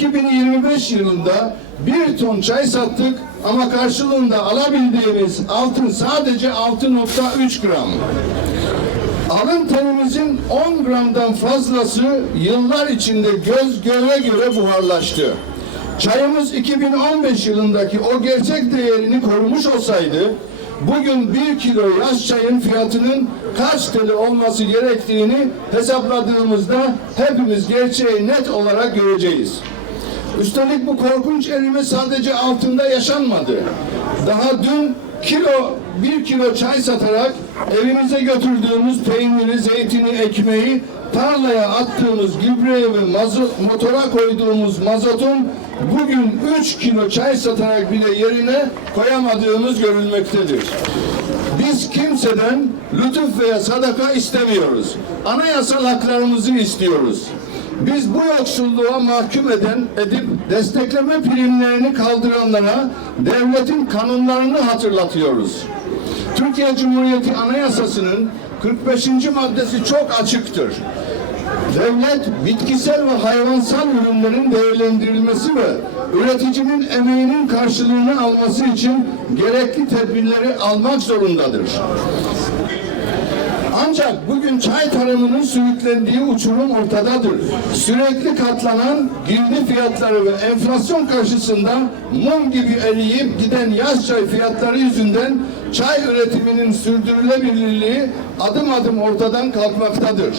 2025 yılında 1 ton çay sattık ama karşılığında alabildiğimiz altın sadece 6,3 gram. Alın terimizin 10 gramdan fazlası yıllar içinde göz göre göre buharlaştı. Çayımız 2015 yılındaki o gerçek değerini korumuş olsaydı, bugün 1 kilo yaş çayın fiyatının kaç TL olması gerektiğini hesapladığımızda hepimiz gerçeği net olarak göreceğiz. Üstelik bu korkunç erime sadece altında yaşanmadı. Daha dün 1 kilo çay satarak evimize götürdüğümüz peyniri, zeytini, ekmeği, tarlaya attığımız gübreyi ve motora koyduğumuz mazotun bugün 3 kilo çay satarak bile yerine koyamadığımız görülmektedir. Biz kimseden lütuf veya sadaka istemiyoruz. Anayasal haklarımızı istiyoruz. Biz bu yoksulluğa mahkum edip destekleme primlerini kaldıranlara devletin kanunlarını hatırlatıyoruz. Türkiye Cumhuriyeti Anayasası'nın 45. maddesi çok açıktır. Devlet bitkisel ve hayvansal ürünlerin değerlendirilmesi ve üreticinin emeğinin karşılığını alması için gerekli tedbirleri almak zorundadır. Ancak bugün çay tarımının sürüklendiği uçurum ortadadır. Sürekli katlanan girdi fiyatları ve enflasyon karşısında mum gibi eriyip giden yaş çay fiyatları yüzünden çay üretiminin sürdürülebilirliği adım adım ortadan kalkmaktadır.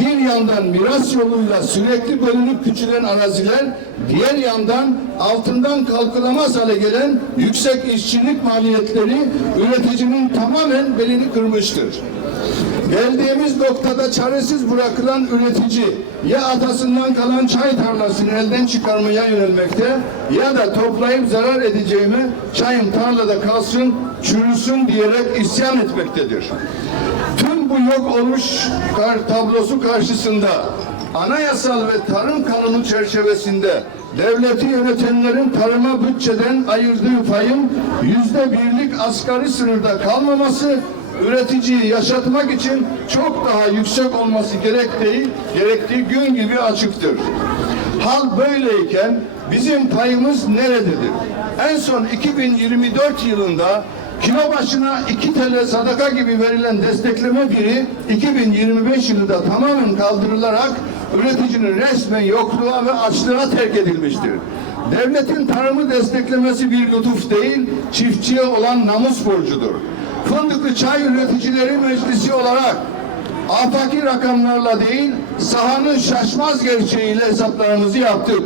Bir yandan miras yoluyla sürekli bölünüp küçülen araziler, diğer yandan altından kalkılamaz hale gelen yüksek işçilik maliyetleri üreticinin tamamen belini kırmıştır. Geldiğimiz noktada çaresiz bırakılan üretici ya atasından kalan çay tarlasını elden çıkarmaya yönelmekte ya da toplayıp zarar edeceğime çayım tarlada kalsın, çürüsün diyerek isyan etmektedir. Tüm bu yok oluş tablosu karşısında anayasal ve tarım kanunu çerçevesinde devleti yönetenlerin tarıma bütçeden ayırdığı payın %1'lik asgari sınırda kalmaması, üreticiyi yaşatmak için çok daha yüksek olması gerektiği gün gibi açıktır. Hal böyleyken bizim payımız nerededir? En son 2024 yılında kilo başına 2 TL sadaka gibi verilen destekleme biri 2025 yılında tamamen kaldırılarak üreticinin resmen yokluğa ve açlığa terk edilmiştir. Devletin tarımı desteklemesi bir lütuf değil, çiftçiye olan namus borcudur. Fındıklı Çay Üreticileri Meclisi olarak afaki rakamlarla değil, sahanın şaşmaz gerçeğiyle hesaplarımızı yaptık.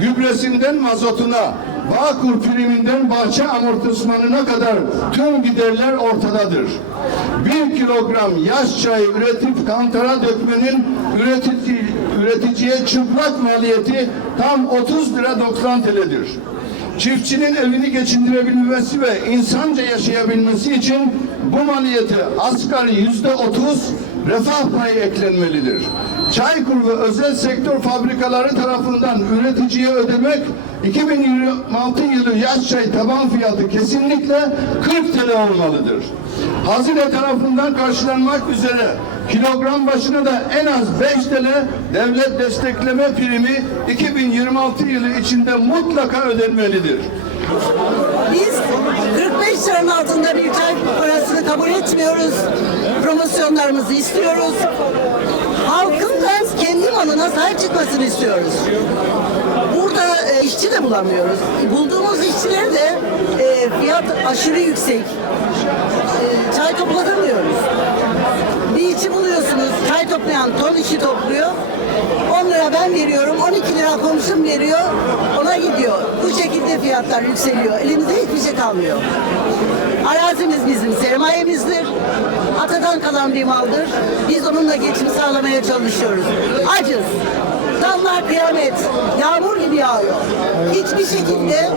Gübresinden mazotuna, Bağkur priminden bahçe amortismanına kadar tüm giderler ortadadır. 1 kilogram yaş çayı üretip kantara dökmenin üreticiye çıplak maliyeti tam 30 lira 90 TL'dir. Çiftçinin evini geçindirebilmesi ve insanca yaşayabilmesi için bu maliyete asgari %30 refah payı eklenmelidir. Çaykur ve özel sektör fabrikaları tarafından üreticiye ödemek 2026 yılı yaş çay taban fiyatı kesinlikle 40 TL olmalıdır. Hazine tarafından karşılanmak üzere kilogram başına da en az 5 TL devlet destekleme primi 2026 yılı içinde mutlaka ödenmelidir. Biz 45 liranın altında bir çay parasını kabul etmiyoruz. Promosyonlarımızı istiyoruz. Halkın da kendi malına sahip çıkmasını istiyoruz. Burada işçi de bulamıyoruz. Bulduğumuz işçiler de fiyat aşırı yüksek. Çay toplatamıyoruz. Bir işçi buluyorsunuz, çay toplayan ton işi topluyor. 10 lira ben veriyorum, 12 lira komşum veriyor, ona gidiyor. Bu şekilde fiyatlar yükseliyor. Elimizde hiçbir şey kalmıyor. Arazimiz bizim sermayemizdir. Atadan kalan bir maldır. Biz onunla geçim sağlamaya çalışıyoruz. Acız. Damlar kıyamet. Yağmur gibi yağıyor. Hiçbir şekilde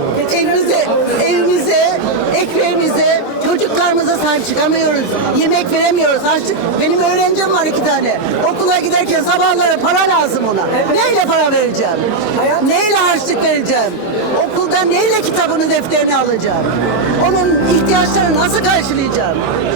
evimize, ekmeğimize, çocuklarımıza sahip çıkamıyoruz. Yemek veremiyoruz. Harçlık. Benim öğrencim var 2 tane. Okula giderken sabahları para lazım ona. Neyle para vereceğim? Neyle harçlık vereceğim? Okulda neyle kitabını, defterini alacağım? Onun ihtiyaçlarını nasıl karşılayacağım?